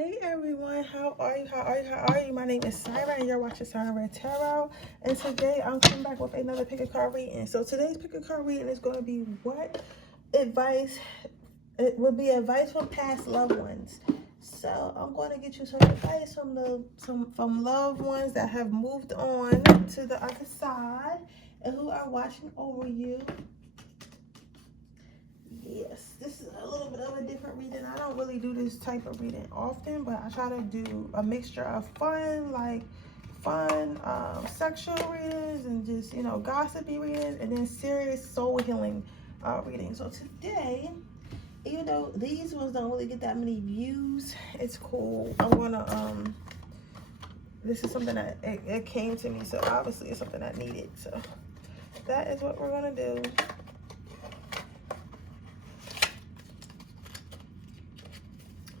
Hey everyone, how are you? How are you? My name is Siren and you're watching Siren Tarot. And today I'm coming back with another pick a card reading. So today's pick a card reading is going to be what advice, it will be advice from past loved ones. So I'm going to get you some advice from loved ones that have moved on to the other side and who are watching over you. Yes, this is a little bit of a different reading. I don't really do this type of reading often, but I try to do a mixture of fun, sexual readings and just, gossipy readings, and then serious soul healing readings. So today, even though these ones don't really get that many views, it's cool. I'm gonna this is something that it came to me, so obviously it's something I needed. So that is what we're gonna do.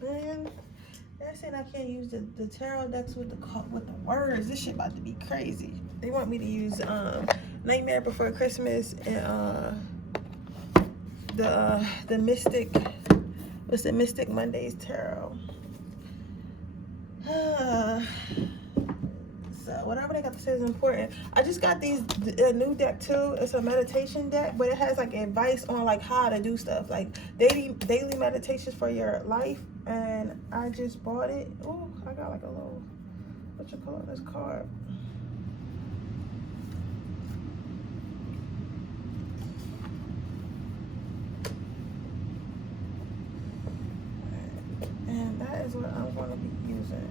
Man, they're saying I can't use the tarot decks with the words. This shit about to be crazy. They want me to use Nightmare Before Christmas and the Mystic. What's the Mystic Mondays tarot? So whatever they got to say is important. I just got a new deck too. It's a meditation deck, but it has like advice on like how to do stuff, like daily meditations for your life. And I just bought it. Oh, I got like a little, what you call this card? And that is what I'm going to be using.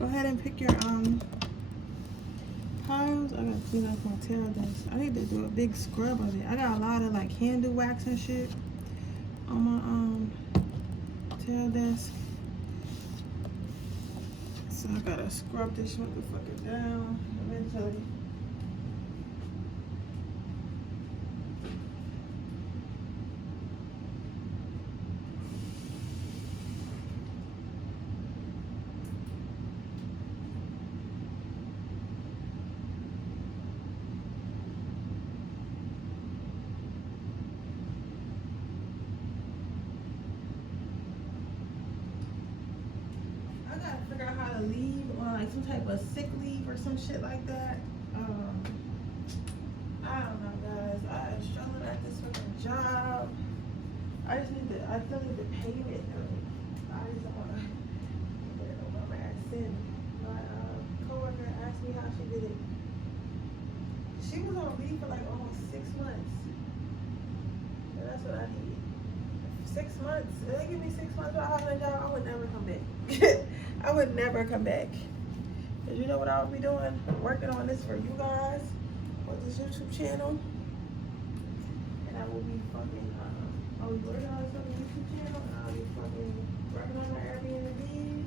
Go ahead and pick your piles. I gotta clean off my tail desk. I need to do a big scrub of it. I got a lot of like candle wax and shit on my tail desk. So I gotta scrub this motherfucker down eventually. Figure out how to leave on like some type of sick leave or some shit like that. I don't know, guys. I am struggling at this fucking job. I still need to pay it though. I just don't want to get it over my ass in. My coworker asked me how she did it. She was on leave for like almost 6 months. And that's what I need. 6 months. If they give me 6 months for having a job, I would never come back. I would never come back. Cause you know what I would be doing? Working on this for you guys with this YouTube channel. And I will be fucking, I'll be working on this fucking YouTube channel. And I'll be fucking working on my Airbnb,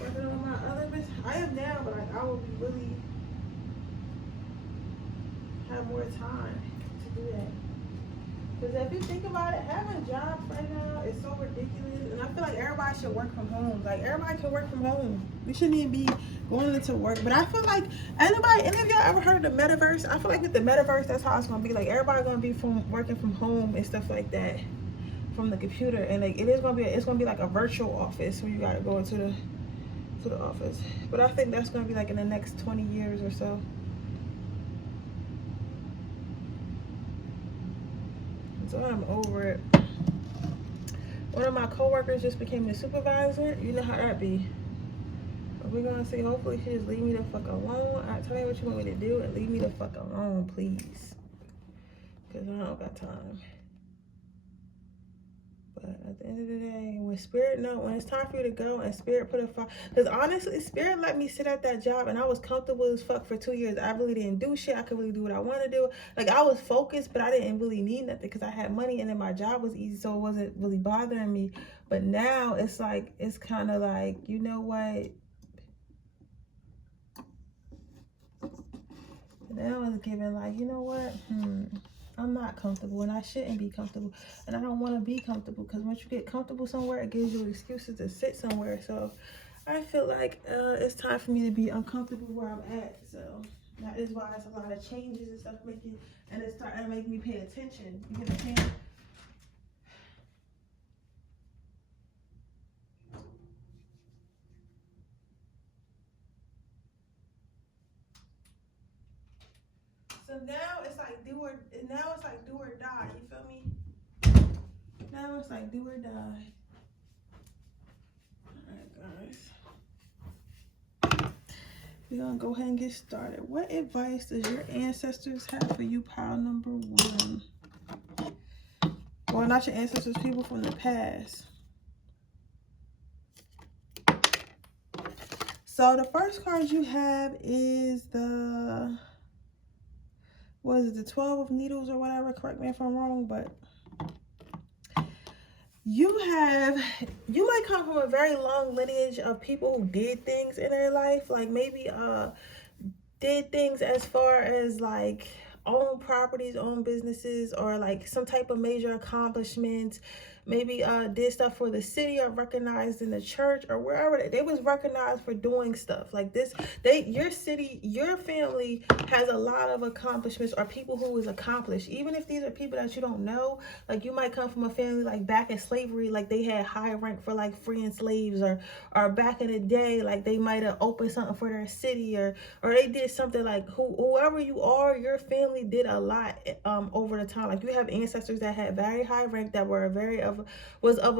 working on my other business. I am now, but like I will be really have more time to do that. Because if you think about it, having jobs right now is so ridiculous. And I feel like everybody should work from home. Like, everybody can work from home. We shouldn't even be going into work. But I feel like, any of y'all ever heard of the metaverse? I feel like with the metaverse, that's how it's going to be. Like, everybody going to be working from home and stuff like that. From the computer. And, like, it's going to be like a virtual office where you got to go into the office. But I think that's going to be, like, in the next 20 years or so. So I'm over it. One of my coworkers just became the supervisor. You know how that be. But we're gonna see. Hopefully she just leave me the fuck alone. Tell me what you want me to do and leave me the fuck alone, please. Cause I don't got time. But at the end of the day, when it's time for you to go and Spirit put a fire. Because honestly, Spirit let me sit at that job and I was comfortable as fuck for 2 years. I really didn't do shit. I could really do what I want to do. Like, I was focused, but I didn't really need nothing because I had money and then my job was easy, so it wasn't really bothering me. But now it's like, it's kind of like, you know what? Now it's giving like, you know what? I'm not comfortable and I shouldn't be comfortable, and I don't want to be comfortable, because once you get comfortable somewhere, it gives you excuses to sit somewhere. So I feel like it's time for me to be uncomfortable where I'm at. So that is why it's a lot of changes and stuff and it's starting to make me pay attention. You get what I'm saying? So now it's like do or die. You feel me? Now it's like do or die. Alright, guys. We're gonna go ahead and get started. What advice does your ancestors have for you, pile number 1? Well, not your ancestors, people from the past. So the first card you have is the, what is it, the 12 of Needles or whatever, correct me if I'm wrong, but you might come from a very long lineage of people who did things in their life, like maybe did things as far as like own properties, own businesses, or like some type of major accomplishments. Maybe did stuff for the city or recognized in the church or wherever they was recognized for doing stuff like this. Your city, your family has a lot of accomplishments, or people who is accomplished. Even if these are people that you don't know, like you might come from a family like back in slavery, like they had high rank for like freeing slaves, or back in the day, like they might have opened something for their city, or they did something like whoever you are, your family did a lot over the time. Like you have ancestors that had very high rank, that were was of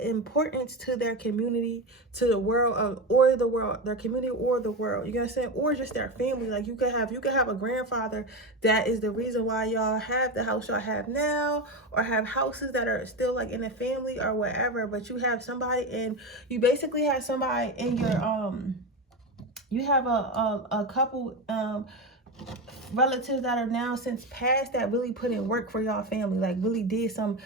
importance to their community, to the world, or the world, their community or the world. You understand? Or just their family. Like you could have a grandfather that is the reason why y'all have the house y'all have now, or have houses that are still like in the family or whatever. But you have somebody, and you basically have somebody in you have a couple relatives that are now since past that really put in work for y'all family, like really did some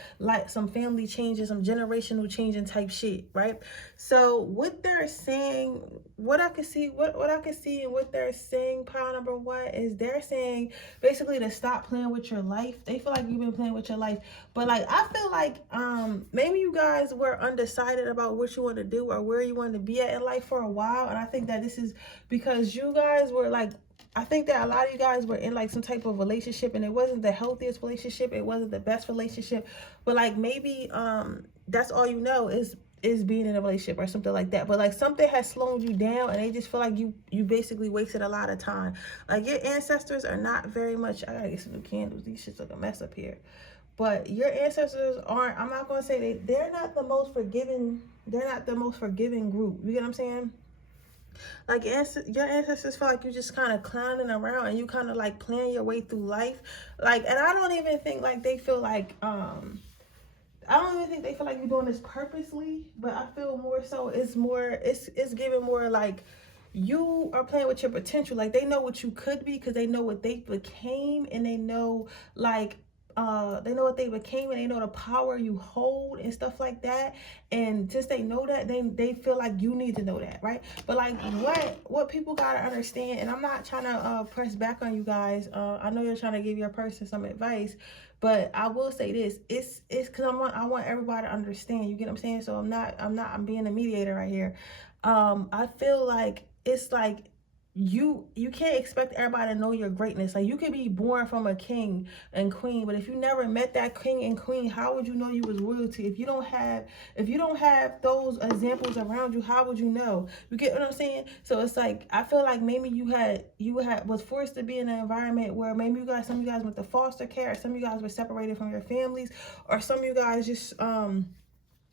family changes, some generational changing type shit, right? So what they're saying, what I can see and what they're saying, pile number one, is they're saying basically to stop playing with your life. They feel like you've been playing with your life, but like I feel like maybe you guys were undecided about what you want to do or where you want to be at in life for a while, and I think that this is because you guys were like, I think that a lot of you guys were in like some type of relationship and it wasn't the healthiest relationship. It wasn't the best relationship, but like maybe that's all you know is being in a relationship or something like that. But like something has slowed you down and they just feel like you basically wasted a lot of time. Like your ancestors are not very much, I gotta get some new candles. These shits look a mess up here. But your ancestors aren't, I'm not gonna say they're not the most forgiving, they're not the most forgiving group. You get what I'm saying? Like your ancestors feel like you just kind of clowning around and you kind of like playing your way through life. Like, and I don't even think like they feel like I don't even think they feel like you're doing this purposely, but I feel more so it's giving more like you are playing with your potential. Like they know what you could be because they know what they became, and they know like they know what they became, and they know the power you hold and stuff like that. And since they know that, they feel like you need to know that, right? But like what people gotta understand, and I'm not trying to press back on you guys. I know you're trying to give your person some advice, but I will say this: it's because I want everybody to understand. You get what I'm saying? So I'm being a mediator right here. I feel like it's like you can't expect everybody to know your greatness. Like you could be born from a king and queen, but if you never met that king and queen, how would you know you was royalty? If you don't have those examples around you, how would you know? You get what I'm saying? So it's like I feel like maybe you was forced to be in an environment where maybe some of you guys went to foster care, some of you guys were separated from your families, or some of you guys just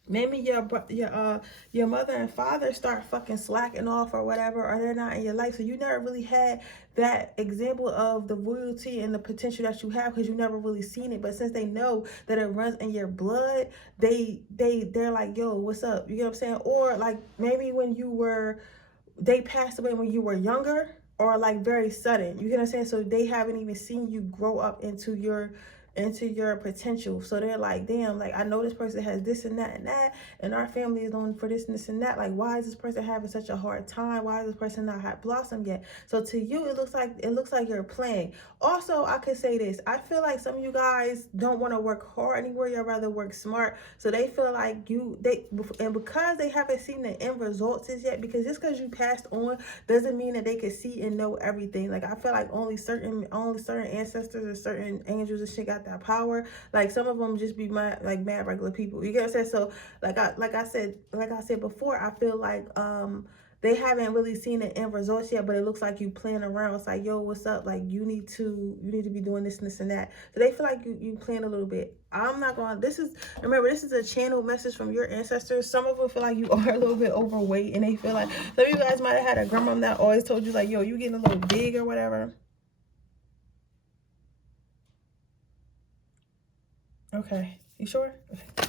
maybe your mother and father start fucking slacking off or whatever, or they're not in your life, so you never really had that example of the royalty and the potential that you have because you never really seen it. But since they know that it runs in your blood, they're like, yo, what's up? You get what I'm saying? Or like maybe they passed away when you were younger, or like very sudden. You get what I'm saying? So they haven't even seen you grow up into your potential. So they're like, damn, like I know this person has this and that, and our family is known for this and this and that. Like, why is this person having such a hard time? Why is this person not have blossomed yet? So to you, it looks like you're playing. Also, I could say this: I feel like some of you guys don't want to work hard anywhere. You'd rather work smart. So they feel like and because they haven't seen the end results yet, because just because you passed on doesn't mean that they can see and know everything. Like I feel like only certain ancestors or certain angels and shit got that power. Like some of them just be mad regular people. You get what I'm saying? So like I said before, I feel like they haven't really seen the end results yet, but it looks like you playing around. It's like, yo, what's up? Like you need to be doing this and this and that. So they feel like you playing a little bit. I'm not going. Remember, this is a channel message from your ancestors. Some of them feel like you are a little bit overweight, and they feel like some of you guys might have had a grandma that always told you like, yo, you getting a little big or whatever. Okay, you sure? Okay.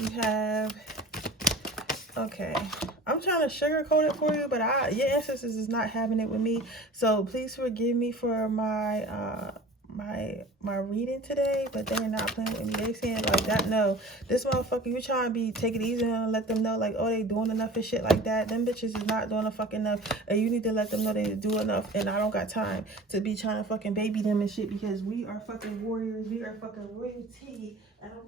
You have, okay, I'm trying to sugarcoat it for you, but your ancestors is not having it with me. So please forgive me for my my reading today, but they're not playing with me. They saying like that, no, this motherfucker, you trying to take it easy and let them know like, oh, they doing enough and shit like that. Them bitches is not doing a fucking enough, and you need to let them know they do enough. And I don't got time to be trying to fucking baby them and shit, because we are fucking warriors, we are fucking royalty.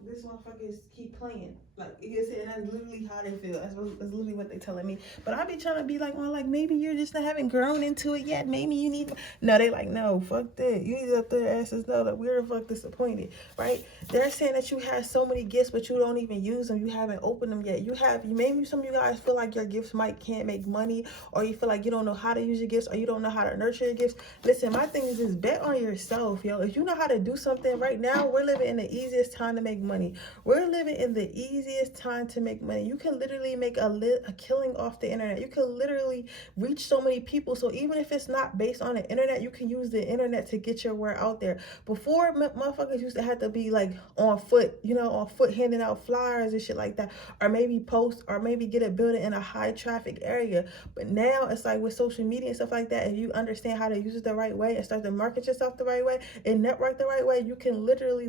This motherfuckers keep playing. Like, you can say, and that's literally how they feel. That's literally what they telling me. But I be trying to be like, well, like, maybe you're just not haven't grown into it yet. Maybe you need... No, they like, no, fuck that. You need to let their asses know that we're fuck disappointed, right? They're saying that you have so many gifts, but you don't even use them. You haven't opened them yet. Maybe some of you guys feel like your gifts can't make money, or you feel like you don't know how to use your gifts, or you don't know how to nurture your gifts. Listen, my thing is just bet on yourself, yo. If you know how to do something right now, we're living in the easiest time to make money. We're living in the easiest time to make money. You can literally make a killing off the internet. You can literally reach so many people. So even if it's not based on the internet, you can use the internet to get your word out there. Before, motherfuckers used to have to be like on foot, on foot handing out flyers and shit like that, or maybe post, or maybe get a building in a high traffic area. But now it's like with social media and stuff like that, if you understand how to use it the right way and start to market yourself the right way and network the right way, you can literally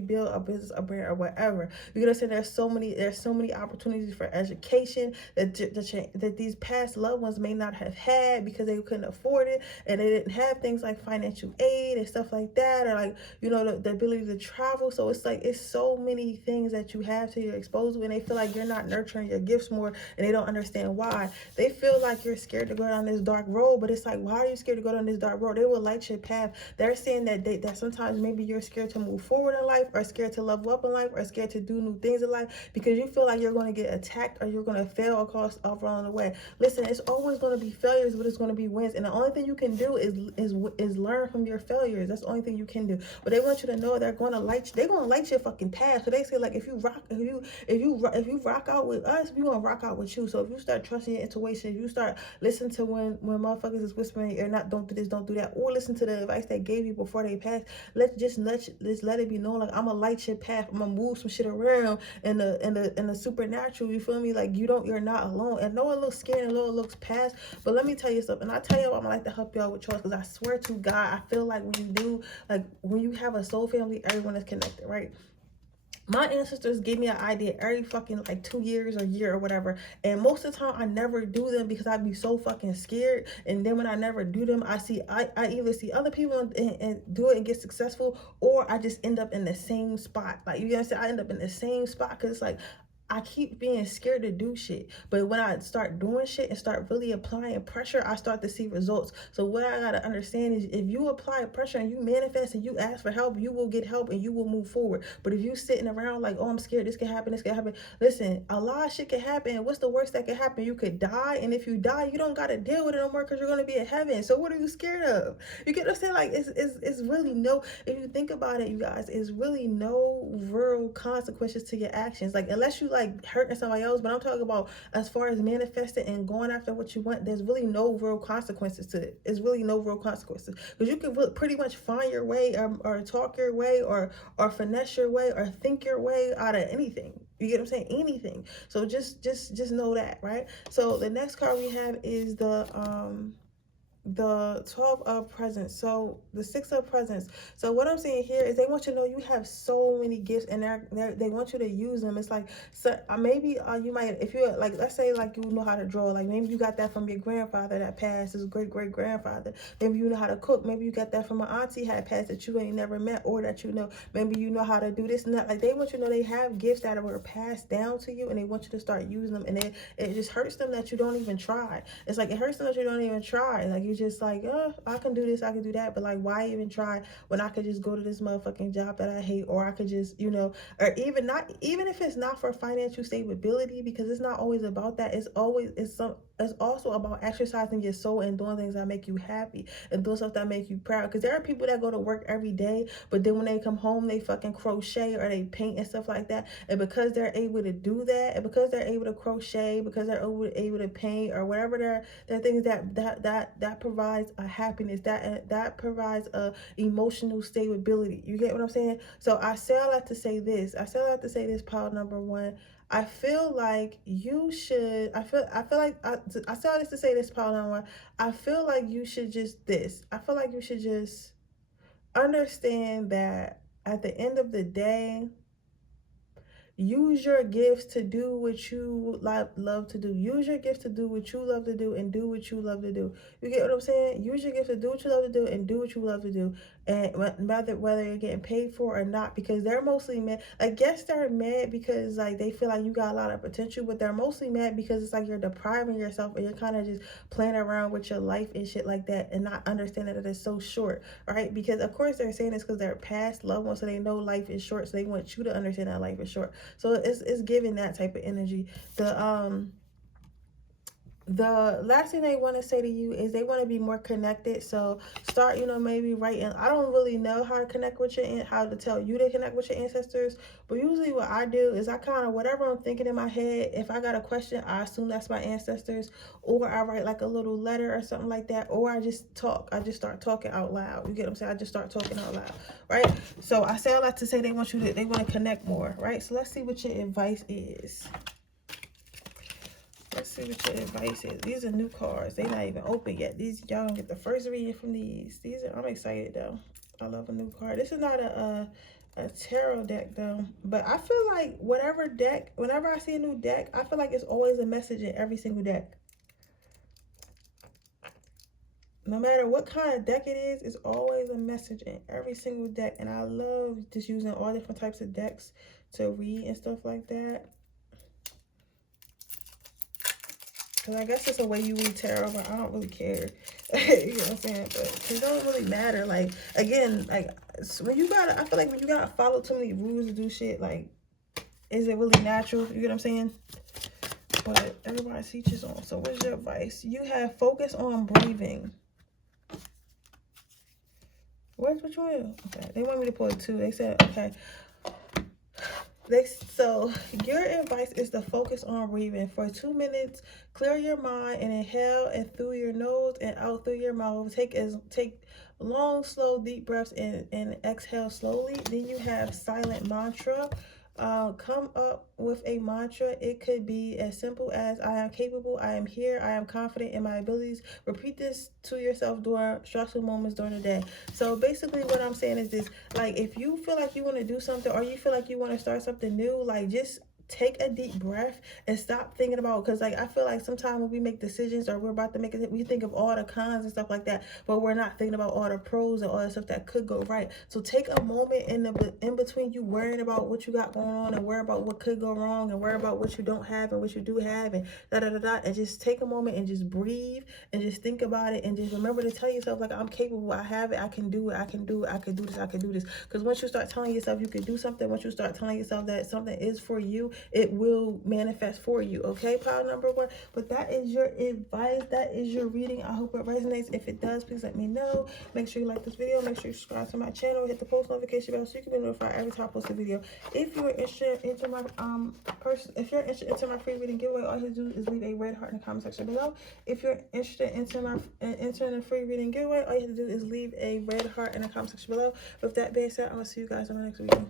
build a business, a brand, or whatever. You understand? There's so many opportunities for education that these past loved ones may not have had because they couldn't afford it, and they didn't have things like financial aid and stuff like that, or like the ability to travel. So it's like it's so many things that you have to your exposure, and they feel like you're not nurturing your gifts more, and they don't understand why. They feel like you're scared to go down this dark road, but it's like, why are you scared to go down this dark road? They will light your path. They're saying that sometimes maybe you're scared to move forward in life, or scared to level up in life, or scared to do new things in life because you feel like you're going to get attacked or you're going to fail across along the way. Listen, it's always going to be failures, but it's going to be wins, and the only thing you can do is learn from your failures. That's the only thing you can do. But they want you to know they're going to light your fucking path. So they say, like, if you rock out with us, we gonna rock out with you. So if you start trusting your intuition, if you start listening to when motherfuckers is whispering, or not, don't do this, don't do that, or listen to the advice they gave you before they passed, let it be known, like, I'm gonna light your path. I'm gonna move some shit around in the supernatural. You feel me? Like, you're not alone. And no, it looks scary, and no, it looks past. But let me tell you something. And I tell you, I'm like to help y'all with yours, because I swear to God, I feel like when you have a soul family, everyone is connected, right? My ancestors give me an idea every fucking like 2 years or year or whatever, and most of the time I never do them because I'd be so fucking scared. And then when I never do them, I either see other people and do it and get successful, or I just end up in the same spot. Like, you understand? I end up in the same spot because it's like I keep being scared to do shit. But when I start doing shit and start really applying pressure, I start to see results. So what I gotta understand is, if you apply pressure and you manifest and you ask for help, you will get help and you will move forward. But if you sitting around like, oh, I'm scared, this can happen, this can happen. Listen, a lot of shit can happen. What's the worst that can happen? You could die, and if you die, you don't gotta deal with it no more because you're gonna be in heaven. So what are you scared of? You get what I'm saying? Like, it's really no, if you think about it, you guys, it's really no real consequences to your actions. Like, unless you like hurting somebody else. But I'm talking about as far as manifesting and going after what you want, there's really no real consequences to it. It's really no real consequences, because you can pretty much find your way, or talk your way, or finesse your way, or think your way out of anything. You get what I'm saying? Anything. So just know that, right? So the next card we have is the 12 of presents. So the 6 of presents. So what I'm saying here is, they want you to know you have so many gifts, and they want you to use them. It's like, so maybe you might, if you're like, let's say like you know how to draw, like maybe you got that from your grandfather that passed, his great grandfather. Maybe you know how to cook. Maybe you got that from an auntie had passed that you ain't never met, or that maybe you know how to do this and that. Like, they want you to know they have gifts that were passed down to you, and they want you to start using them. And it just hurts them that you don't even try. It's like, it hurts them that you don't even try. Like, you just like, oh, I can do this, I can do that, but like, why even try when I could just go to this motherfucking job that I hate, or I could just, or even if it's not for financial stability, because it's not always about that. It's also about exercising your soul and doing things that make you happy and doing stuff that make you proud. Because there are people that go to work every day, but then when they come home, they fucking crochet or they paint and stuff like that. And because they're able to do that, and because they're able to crochet, because they're able to paint, or whatever their things that provides a happiness, that provides a emotional stability. You get what I'm saying? So I say all that to say this. Pile number 1. I feel like you should, I say all this to say this, pile number 1. I feel like you should just understand that at the end of the day, use your gifts to do what you love to do. Use your gifts to do what you love to do, and do what you love to do. You get what I'm saying? Use your gifts to do what you love to do, and do what you love to do. And whether you're getting paid for or not, because they're mostly mad. I guess they're mad because like they feel like you got a lot of potential, but they're mostly mad because it's like you're depriving yourself, and you're kind of just playing around with your life and shit like that, and not understanding that it's so short, right? Because of course they're saying this because they're past loved ones, so they know life is short, so they want you to understand that life is short. So it's giving that type of energy. The the last thing they want to say to you is they want to be more connected. So start, maybe writing. I don't really know how to connect with how to tell you to connect with your ancestors, but usually what I do is I kind of, whatever I'm thinking in my head, if I got a question, I assume that's my ancestors, or I write like a little letter or something like that, or I just talk. I just start talking out loud. You get what I'm saying? I just start talking out loud, right? So I say all that to say they want to connect more, right? So let's see what your advice is. Let's see what your advice is. These are new cards. They're not even open yet. Y'all don't get the first reading from these. I'm excited though. I love a new card. This is not a tarot deck though. But I feel like whenever I see a new deck, I feel like it's always a message in every single deck. No matter what kind of deck it is, it's always a message in every single deck. And I love just using all different types of decks to read and stuff like that. Because I guess it's a way you read tarot, but I don't really care. You know what I'm saying? But it don't really matter. Like, again, like, I feel like when you gotta follow too many rules to do shit, like, is it really natural? You get what I'm saying? But everybody teaches on. So what's your advice? You have focus on breathing. What you want? Okay, they want me to pull it too. They said, okay. So your advice is to focus on breathing for 2 minutes. Clear your mind and inhale and through your nose and out through your mouth. Take long, slow, deep breaths and exhale slowly. Then you have silent mantra. Come up with a mantra. It could be as simple as I am capable, I am here, I am confident in my abilities. Repeat this to yourself during stressful moments during the day. So basically what I'm saying is this, like, if you feel like you want to do something or you feel like you want to start something new, like, just take a deep breath and stop thinking about, because like I feel like sometimes when we make decisions or we're about to make it, we think of all the cons and stuff like that, but we're not thinking about all the pros and all the stuff that could go right. So take a moment in between you worrying about what you got going on and worry about what could go wrong and worry about what you don't have and what you do have and and just take a moment and just breathe and just think about it and just remember to tell yourself, like, I'm capable, I have it, I can do it, I can do it, I can do this, I can do this. Because once you start telling yourself you can do something, once you start telling yourself that something is for you, it will manifest for you. Okay, pile number 1. But that is your advice. That is your reading. I hope it resonates. If it does, please let me know. Make sure you like this video. Make sure you subscribe to my channel. Hit the post notification bell so you can be notified every time I post a video. If you're interested into my my free reading giveaway, all you have to do is leave a red heart in the comment section below. If you're interested into entering the free reading giveaway, all you have to do is leave a red heart in the comment section below. With that being said, I'm gonna see you guys in my next video.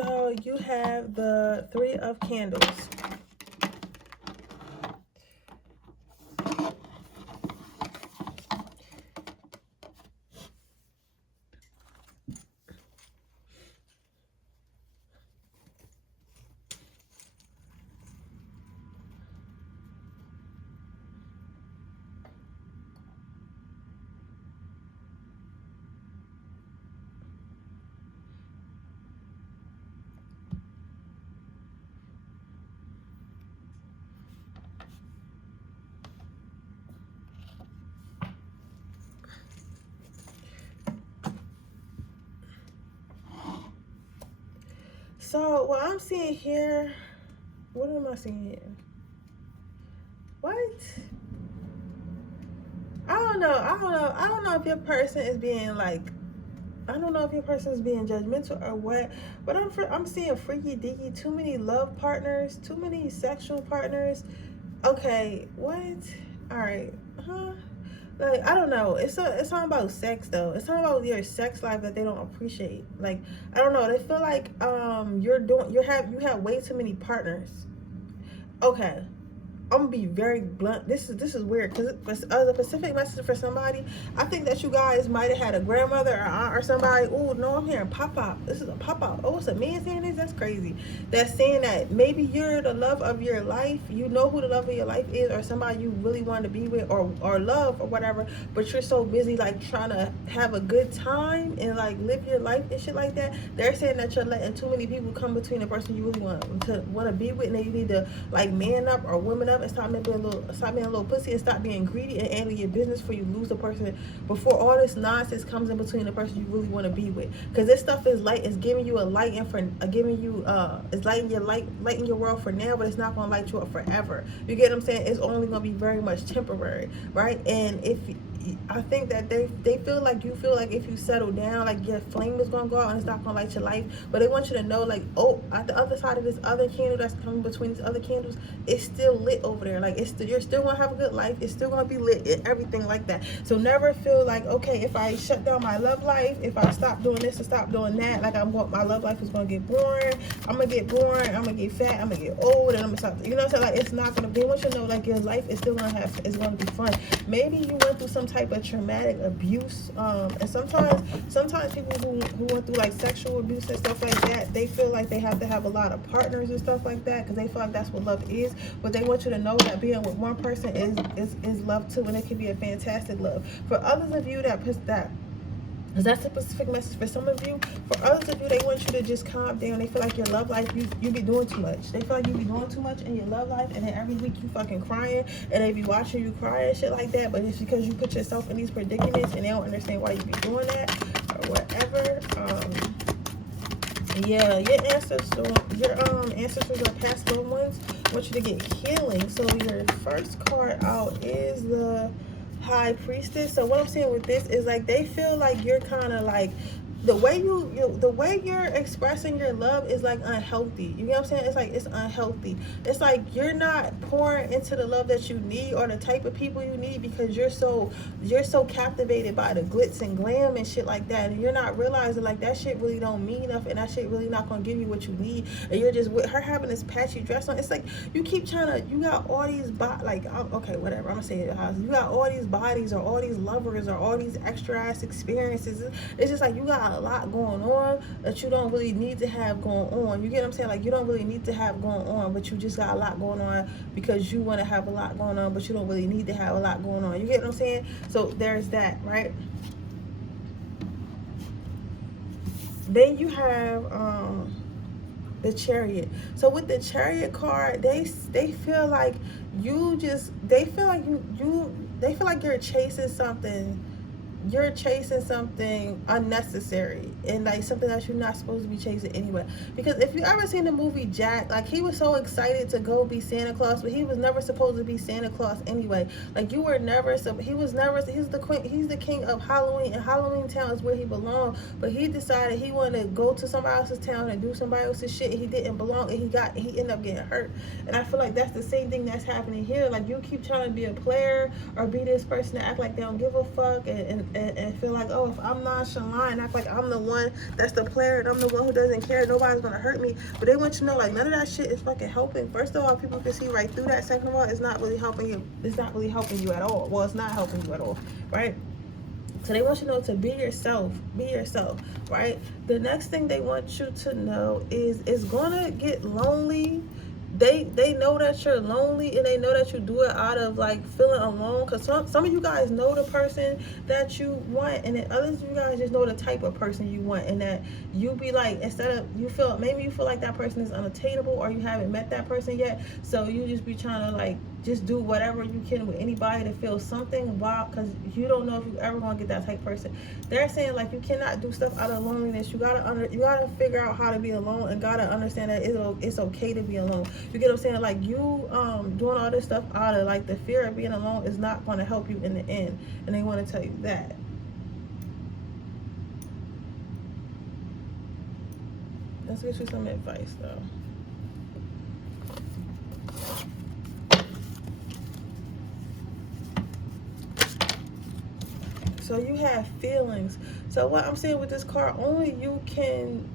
So you have the 3 of Candles. So what I'm seeing here, what am I seeing here? What? I don't know if your person is being like, I don't know if your person is being judgmental or what, but I'm seeing freaky deaky, too many love partners, too many sexual partners. Okay, what? All right, huh? Like, I don't know. It's something about sex though. It's something about your sex life that they don't appreciate. Like, I don't know. They feel like you have way too many partners. Okay. I'm gonna be very blunt. This is weird because as a specific message for somebody, I think that you guys might have had a grandmother or aunt or somebody. Oh no, I'm hearing pop out. This is a pop out. Oh, it's a man saying this. That's crazy. That's saying that maybe you're the love of your life. You know who the love of your life is, or somebody you really want to be with, or love, or whatever. But you're so busy like trying to have a good time and like live your life and shit like that. They're saying that you're letting too many people come between the person you really want to be with, and then you need to like man up or woman up and stop being a little pussy and stop being greedy and handle your business before you lose the person, before all this nonsense comes in between the person you really want to be with. Because this stuff is light, it's giving you a light and for giving you it's lighting your world for now, but it's not going to light you up forever. You get what I'm saying? It's only going to be very much temporary, right? And if I think that they feel like you feel like if you settle down, like your flame is gonna go out and it's not gonna light your life. But they want you to know, like, oh, at the other side of this other candle that's coming between these other candles, it's still lit over there. Like you're still gonna have a good life. It's still gonna be lit and everything like that. So never feel like, okay, if I shut down my love life, if I stop doing this and stop doing that, like my love life is gonna get boring. I'm gonna get boring. I'm gonna get fat. I'm gonna get old, and I'm gonna stop. You know what I'm saying? Like it's not gonna be. They want you to know, like your life is still gonna be fun. Maybe you went through some type of traumatic abuse, and sometimes people who went through like sexual abuse and stuff like that, they feel like they have to have a lot of partners and stuff like that because they feel like that's what love is. But they want you to know that being with one person is love too, and it can be a fantastic love. For others of you that's a specific message for some of you. For others of you, they want you to just calm down. They feel like your love life, you be doing too much. They feel like you be doing too much in your love life, and then every week you fucking crying, and they be watching you cry and shit like that. But it's because you put yourself in these predicaments, and they don't understand why you be doing that or whatever. Yeah, your ancestors are past loved ones. Want you to get healing. So your first card out is the High Priestess. So what I'm saying with this is like they feel like you're kind of like the way you're expressing your love is like unhealthy. You know what I'm saying? It's like it's unhealthy. It's like you're not pouring into the love that you need or the type of people you need because you're so captivated by the glitz and glam and shit like that, and you're not realizing like that shit really don't mean enough, and that shit really not gonna give you what you need. And you're just with her having this patchy dress on. It's like you keep trying to. You got all these okay, whatever. I'm gonna say it. You got all these bodies or all these lovers or all these extra ass experiences. It's just like you got a lot going on that you don't really need to have going on. You get what I'm saying? Like you don't really need to have going on, but you just got a lot going on because you want to have a lot going on, but you don't really need to have a lot going on. You get what I'm saying? So there's that, right? Then you have the Chariot. So with the Chariot card, they feel like they feel like you're chasing something. You're chasing something unnecessary and like something that you're not supposed to be chasing anyway. Because if you ever seen the movie Jack, like he was so excited to go be Santa Claus, but he was never supposed to be Santa Claus anyway. Like you were never, he's the king of Halloween, and Halloween Town is where he belonged. But he decided he wanted to go to somebody else's town and do somebody else's shit, and he didn't belong, and he ended up getting hurt. And I feel like that's the same thing that's happening here. Like you keep trying to be a player or be this person that act like they don't give a fuck and feel like, oh, if I'm nonchalant, act like I'm the one that's the player and I'm the one who doesn't care, nobody's gonna hurt me. But they want you to know, like, none of that shit is fucking helping. First of all, people can see right through that. Second of all, it's not really helping you. It's not really helping you at all. Well, it's not helping you at all, right? So they want you to know to be yourself, right? The next thing they want you to know is it's gonna get lonely. They know that you're lonely, and they know that you do it out of like feeling alone, because some of you guys know the person that you want, and then others of you guys just know the type of person you want, and that you be like, instead of maybe you feel like that person is unattainable or you haven't met that person yet, so you just be trying to like just do whatever you can with anybody to feel something, wild, because you don't know if you ever gonna get that type of person. They're saying like you cannot do stuff out of loneliness. You gotta figure out how to be alone, and gotta understand that it's okay to be alone. You get what I'm saying? Like you doing all this stuff out of like the fear of being alone is not going to help you in the end, and they want to tell you that. Let's get you some advice though. So you have feelings. So what I'm saying with this card, only you can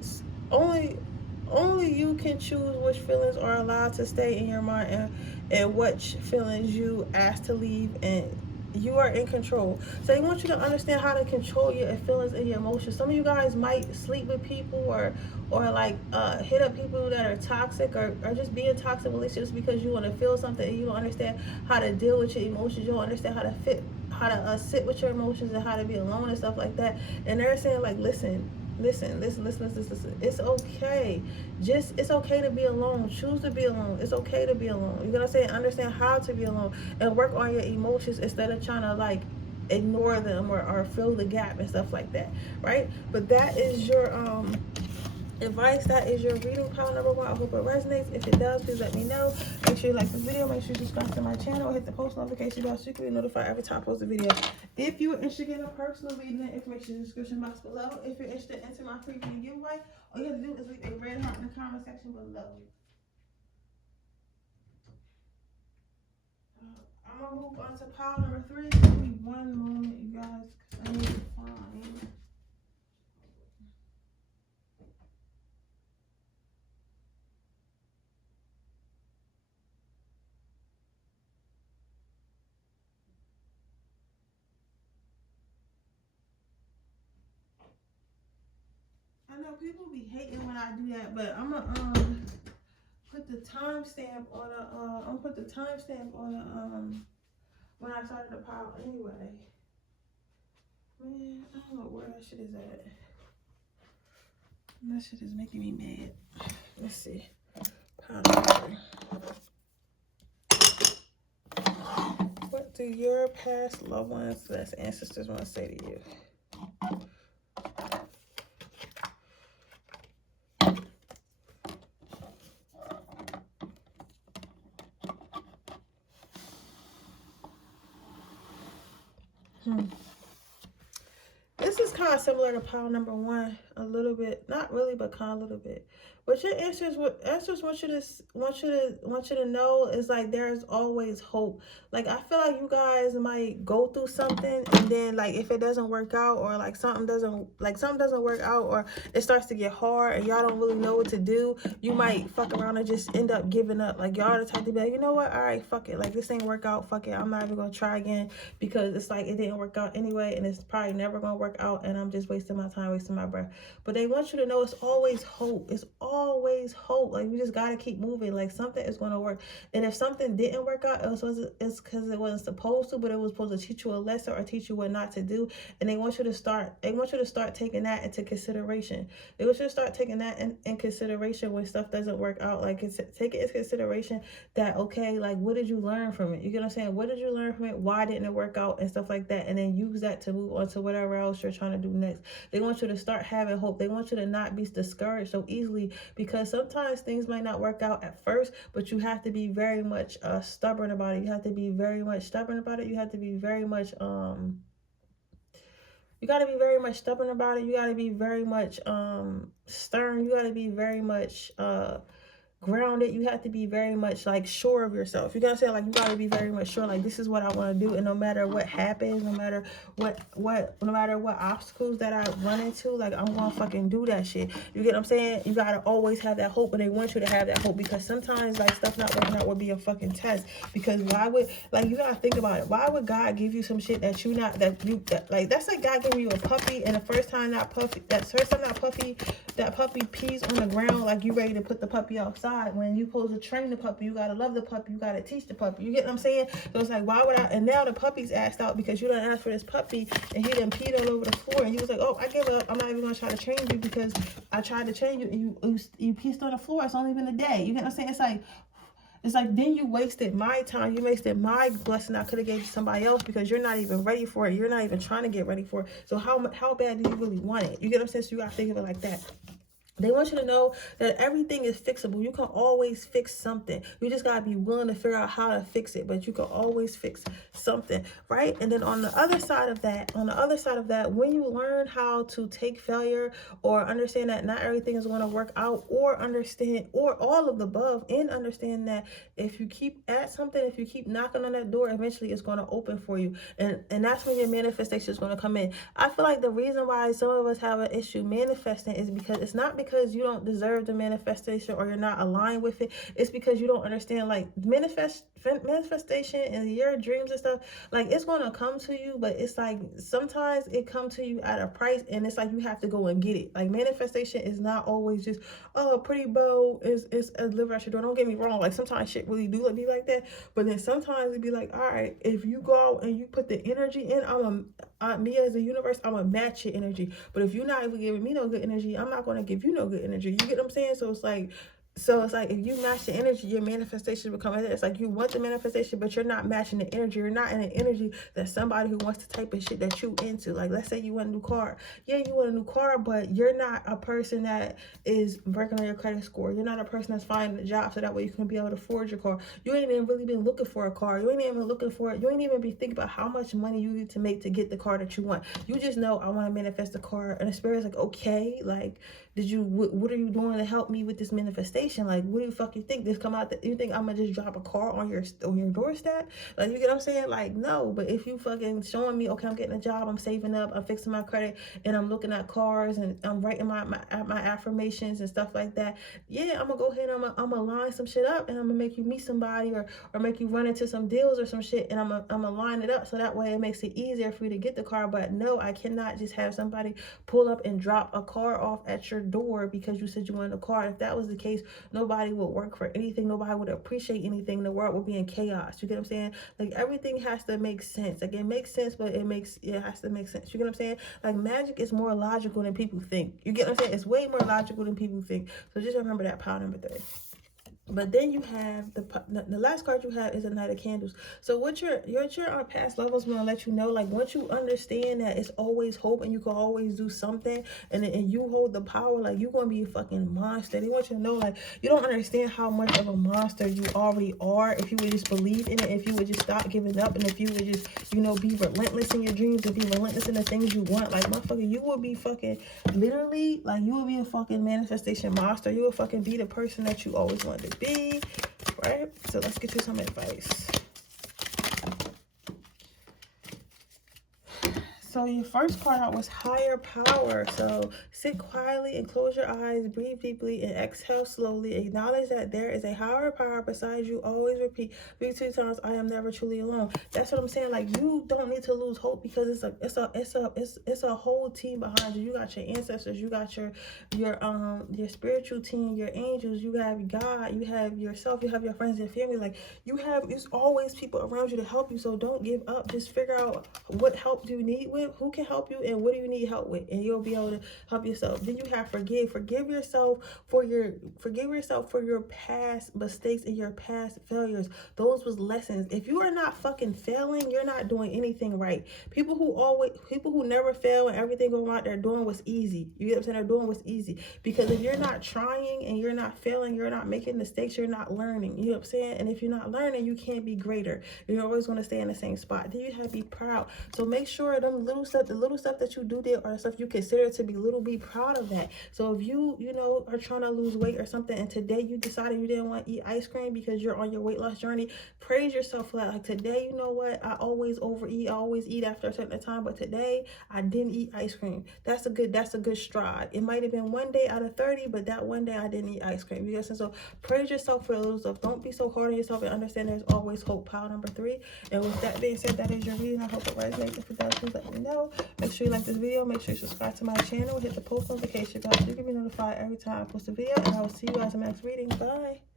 choose which feelings are allowed to stay in your mind and what feelings you ask to leave, and you are in control. So they want you to understand how to control your feelings and your emotions. Some of you guys might sleep with people or like hit up people that are toxic, or just be in toxic relationships because you want to feel something and you don't understand how to deal with your emotions. You don't understand how to sit with your emotions and how to be alone and stuff like that. And they're saying like, listen. It's okay. It's okay to be alone. Choose to be alone. It's okay to be alone. You're gonna say understand how to be alone and work on your emotions instead of trying to like ignore them or fill the gap and stuff like that, right? But that is your advice. That is your reading pile number 1. I hope it resonates. If it does, please let me know. Make sure you like this video. Make sure you subscribe to my channel. Hit the post notification bell so you can be notified every time I post a video. If you're interested in a personal reading, the information in the description box below. If you're interested in my free reading giveaway, all you have to do is leave a red heart in the comment section below. I'm gonna move on to pile number 3. Give me one moment, you guys, because I need to find. I know people be hating when I do that, but I'm gonna put the timestamp on when I started the pile anyway. Man, I don't know where that shit is at. That shit is making me mad. Let's see. Pile number 3. What do your past loved ones, that's ancestors, want to say to you? This is kind of similar to pile number 1 a little bit, not really, but kind of a little bit. But your answers want you to know is like there's always hope. Like I feel like you guys might go through something, and then like if it doesn't work out, or like something doesn't work out, or it starts to get hard and y'all don't really know what to do, you might fuck around and just end up giving up. Like y'all are the type to be like, you know what, all right, fuck it, like this ain't work out, fuck it, I'm not even gonna try again, because it's like it didn't work out anyway, and it's probably never gonna work out, and I'm just wasting my time, wasting my breath. But they want you to know it's always hope. It's always hope. Like you just gotta keep moving. Like something is gonna work. And if something didn't work out, it's because it wasn't supposed to, but it was supposed to teach you a lesson or teach you what not to do. And they want you to start taking that into consideration. They want you to start taking that in consideration when stuff doesn't work out. Like take it into consideration that, okay, like what did you learn from it? You get what I'm saying? What did you learn from it? Why didn't it work out? And stuff like that. And then use that to move on to whatever else you're trying to do next. They want you to start having hope. They want you to not be discouraged so easily, because sometimes things might not work out at first, but you have to be very much stubborn about it. You have to be very much stubborn about it. You have to be very much you got to be very much stubborn about it. You got to be very much stern. You got to be very much grounded. You have to be very much like sure of yourself. You gotta say, like, you gotta be very much sure, like, this is what I want to do, and no matter what happens, no matter what obstacles that I run into, like, I'm gonna fucking do that shit. You get what I'm saying? You gotta always have that hope, and they want you to have that hope, because sometimes like stuff not working out will be a fucking test. Because why would, like, you gotta think about it, why would God give you some shit that you not, like, that's like God giving you a puppy, and the first time that puppy pees on the ground, like, you ready to put the puppy outside. When you supposed to train the puppy, you gotta love the puppy, you gotta teach the puppy. You get what I'm saying? So it's like, why would I? And now the puppy's asked out because you done asked for this puppy, and he done peed all over the floor, and he was like, oh, I give up, I'm not even gonna try to train you, because I tried to train you and you pissed on the floor. It's only been a day. You get what I'm saying? It's like then you wasted my time, you wasted my blessing I could have gave to somebody else, because you're not even ready for it. You're not even trying to get ready for it. So how bad do you really want it? You get what I'm saying? So you gotta think of it like that. They want you to know that everything is fixable. You can always fix something. You just got to be willing to figure out how to fix it. But you can always fix something, right? And then on the other side of that, when you learn how to take failure, or understand that not everything is going to work out, or understand, or all of the above, and understand that if you keep at something, if you keep knocking on that door, eventually it's going to open for you. And that's when your manifestation is going to come in. I feel like the reason why some of us have an issue manifesting is because it's not because you don't deserve the manifestation or you're not aligned with it. It's because you don't understand, like, manifestation and your dreams and stuff, like, it's going to come to you, but it's like sometimes it comes to you at a price, and it's like you have to go and get it. Like, manifestation is not always just, oh, a pretty bow is a delivered at your door. Don't get me wrong, like, sometimes shit really do be like that, but then sometimes it'd be like, all right, if you go out and you put the energy in, me as the universe, I'm gonna match your energy. But if you're not even giving me no good energy, I'm not gonna give you no good energy. You get what I'm saying? So it's like if you match the energy, your manifestation will come in. It's like you want the manifestation, but you're not matching the energy. You're not in an energy that somebody who wants the type of shit that you into. Like, let's say you want a new car. Yeah, you want a new car, but you're not a person that is working on your credit score. You're not a person that's finding a job so that way you can be able to afford your car. You ain't even really been looking for a car. You ain't even looking for it. You ain't even be thinking about how much money you need to make to get the car that you want. You just know, I want to manifest a car, and the spirit's like, okay, like, what are you doing to help me with this manifestation? Like, what do you fucking think? This come out that you think I'm gonna just drop a car on your doorstep? Like, you get what I'm saying? Like, no. But if you fucking showing me, okay, I'm getting a job, I'm saving up, I'm fixing my credit, and I'm looking at cars, and I'm writing my affirmations and stuff like that, yeah, I'm gonna go ahead and I'm gonna line some shit up, and I'm gonna make you meet somebody, or make you run into some deals or some shit, and I'm gonna line it up so that way it makes it easier for you to get the car. But no, I cannot just have somebody pull up and drop a car off at your door because you said you wanted a car. If that was the case, nobody would work for anything, nobody would appreciate anything, the world would be in chaos. You get what I'm saying? Like, everything has to make sense. Like, it makes sense, but it has to make sense. You get what I'm saying? Like, magic is more logical than people think. You get what I'm saying? It's way more logical than people think. So just remember that, pile number 3. But then you have the last card you have is a Knight of Candles. So what your past levels going to let you know, like, once you understand that it's always hope and you can always do something, and you hold the power, like, you're going to be a fucking monster. They want you to know, like, you don't understand how much of a monster you already are if you would just believe in it, if you would just stop giving up, and if you would just, be relentless in your dreams, and be relentless in the things you want. Like, motherfucker, you will be fucking, literally, like, you will be a fucking manifestation monster. You will fucking be the person that you always wanted to be, right? So let's get you some advice. So your first card out was higher power. So sit quietly and close your eyes, breathe deeply, and exhale slowly. Acknowledge that there is a higher power besides you. Always repeat 2 times, I am never truly alone. That's what I'm saying. Like, you don't need to lose hope, because it's a whole team behind you. You got your ancestors, you got your spiritual team, your angels, you have God, you have yourself, you have your friends, your family. Like, there's always people around you to help you. So don't give up. Just figure out what help you need with, who can help you, and what do you need help with, and you'll be able to help yourself. Then you have forgive yourself for your past mistakes and your past failures. Those was lessons. If you are not fucking failing, you're not doing anything right. People who never fail and everything going right, they're doing what's easy. You get what I'm saying? They're doing what's easy, because if you're not trying and you're not failing, you're not making mistakes, you're not learning. You know what I'm saying? And if you're not learning, you can't be greater. You're always going to stay in the same spot. Then you have to be proud. So make sure the little stuff that you do there, or stuff you consider to be little, be proud of that. So if you are trying to lose weight or something, and today you decided you didn't want to eat ice cream because you're on your weight loss journey, praise yourself for that. Like, today, you know what, I always overeat, I always eat after a certain time, but today I didn't eat ice cream. That's a good stride. It might have been one day out of 30, but that one day I didn't eat ice cream. You guys, so praise yourself for the little stuff. Don't be so hard on yourself, and understand there's always hope. Pile number 3. And with that being said, that is your reading. I hope it resonates. If it does, please let me know. Make sure you like this video. Make sure you subscribe to my channel. Hit the post notification bell so you can be notified every time I post a video. And I will see you guys in the next reading. Bye.